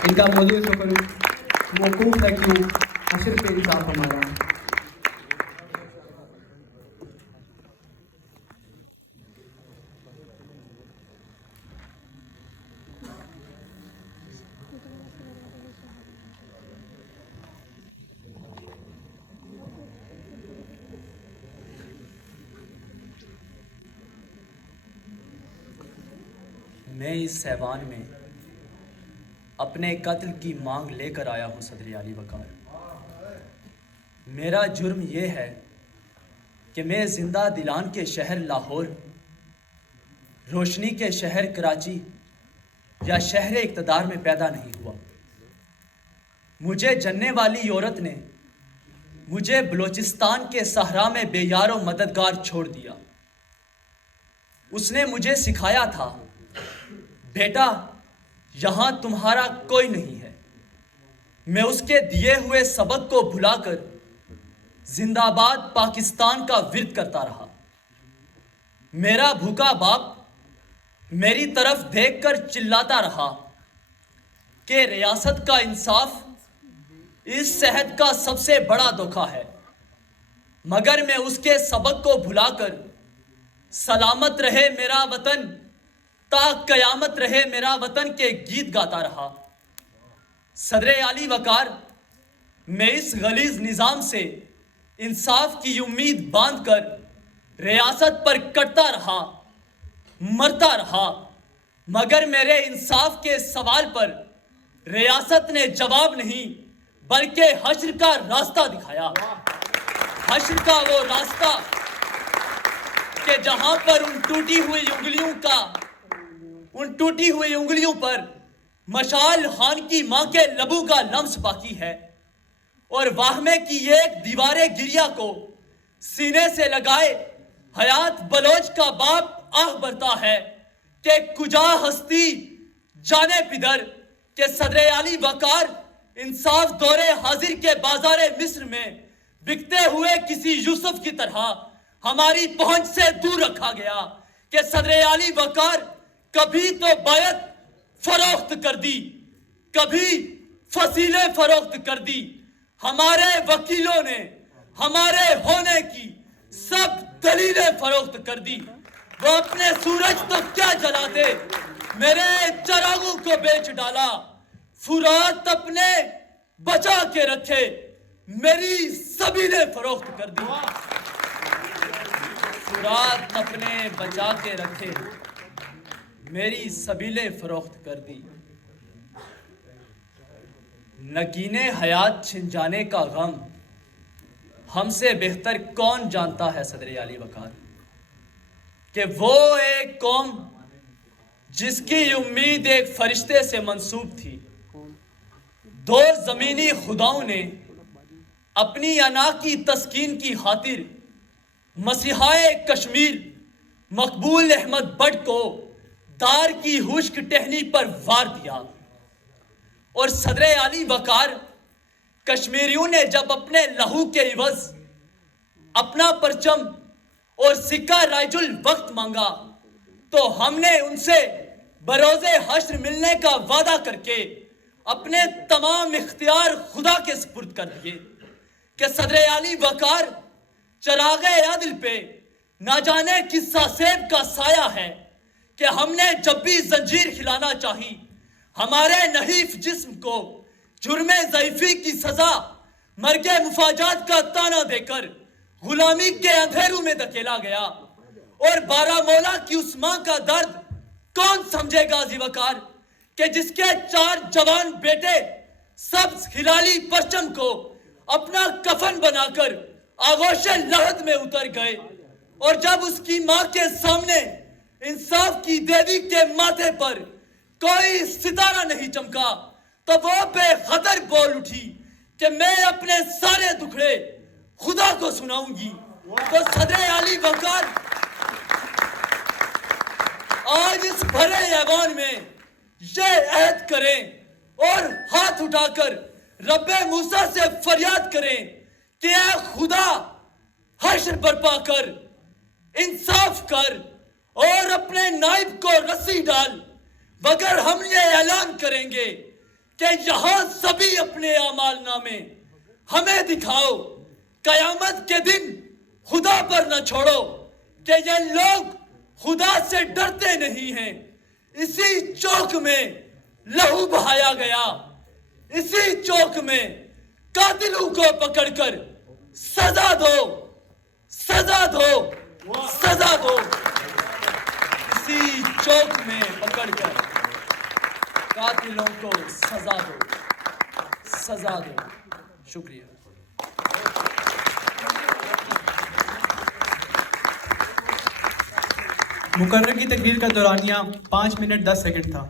ان کا موضوع شکر موقوف ہے کیوں حشر پہ حساب ہمارا. میں اس سیوان میں اپنے قتل کی مانگ لے کر آیا ہوں صدر علی وقار. میرا جرم یہ ہے کہ میں زندہ دلان کے شہر لاہور، روشنی کے شہر کراچی یا شہر اقتدار میں پیدا نہیں ہوا. مجھے جننے والی عورت نے مجھے بلوچستان کے صحرا میں بے یار و مددگار چھوڑ دیا. اس نے مجھے سکھایا تھا، بیٹا یہاں تمہارا کوئی نہیں ہے. میں اس کے دیے ہوئے سبق کو بھلا کر زندہ باد پاکستان کا ورد کرتا رہا. میرا بھوکا باپ میری طرف دیکھ کر چلاتا رہا کہ ریاست کا انصاف اس صحت کا سب سے بڑا دھوکہ ہے. مگر میں اس کے سبق کو بھلا کر سلامت رہے میرا وطن تا قیامت رہے میرا وطن کے گیت گاتا رہا. صدر علی وقار، میں اس غلیظ نظام سے انصاف کی امید باندھ کر ریاست پر کٹتا رہا، مرتا رہا، مگر میرے انصاف کے سوال پر ریاست نے جواب نہیں بلکہ حشر کا راستہ دکھایا. حشر کا وہ راستہ کہ جہاں پر ان ٹوٹی ہوئی انگلیوں پر مشعل خان کی ماں کے لبوں کا لمس باقی ہے، اور واہمے کی ایک دیوار گریا کو سینے سے لگائے حیات بلوچ کا باپ آہ برتا ہے کہ کجا ہستی جانے پدر، کہ صدر علی وقار انصاف دور حاضر کے بازار مصر میں بکتے ہوئے کسی یوسف کی طرح ہماری پہنچ سے دور رکھا گیا. کہ صدر علی وقار کبھی تو بیعت فروخت کر دی، کبھی فصیلیں فروخت کر دی. ہمارے وکیلوں نے ہمارے ہونے کی سب دلیلیں فروخت کر دی. وہ اپنے سورج تو کیا جلاتے، میرے چراغوں کو بیچ ڈالا. فرات اپنے بچا کے رکھے، میری سبیلیں فروخت کر دی. فرات اپنے بچا کے رکھے، میری سبیلیں فروخت کر دی. نگین حیات چھن جانے کا غم ہم سے بہتر کون جانتا ہے صدر علی وقار، کہ وہ ایک قوم جس کی امید ایک فرشتے سے منسوب تھی. دو زمینی خداؤں نے اپنی انا کی تسکین کی خاطر مسیحائے کشمیر مقبول احمد بٹ کو دار کی خشک ٹہنی پر وار دیا. اور صدر علی وقار، کشمیریوں نے جب اپنے لہو کے عوض اپنا پرچم اور سکہ رائج الوقت مانگا تو ہم نے ان سے بروز حشر ملنے کا وعدہ کر کے اپنے تمام اختیار خدا کے سپرد کر دیے. کہ صدر علی وقار چراغ عادل پہ نہ جانے کس سیب کا سایہ ہے، کہ ہم نے جب بھی زنجیر کھلانا چاہی ہمارے نحیف جسم کو جرم ضعیفی کی سزا مرگ مفاجات کا تانا دے کر غلامی کے اندھیروں میں دھکیلا گیا. اور بارہ مولا کی اس ماں کا درد کون سمجھے گا غازی وقار، کہ جس کے 4 جوان بیٹے سبز ہلالی پرچم کو اپنا کفن بنا کر آغوش لحد میں اتر گئے. اور جب اس کی ماں کے سامنے انصاف کی دیوی کے ماتھے پر کوئی ستارہ نہیں چمکا تو وہ بے خطر بول اٹھی کہ میں اپنے سارے دکھڑے خدا کو سناؤں گی. تو صدر علی وقار آج اس بھرے ایوان میں یہ عہد کریں اور ہاتھ اٹھا کر رب موسیٰ سے فریاد کریں کہ اے خدا، حشر برپا کر، انصاف کر اور اپنے نائب کو رسی ڈال، مگر ہم یہ اعلان کریں گے کہ یہاں سبھی اپنے اعمال نامے ہمیں دکھاؤ، قیامت کے دن خدا پر نہ چھوڑو کہ یہ لوگ خدا سے ڈرتے نہیں ہیں۔ اسی چوک میں لہو بہایا گیا، اسی چوک میں قاتلوں کو پکڑ کر سزا دو، سزا دو، سزا دو، اسی چوک میں پکڑ کر قاتلوں کو سزا دو، سزا دو۔ شکریہ۔ مقرر کی تقریر کا دورانیہ 5 منٹ 10 سیکنڈ تھا۔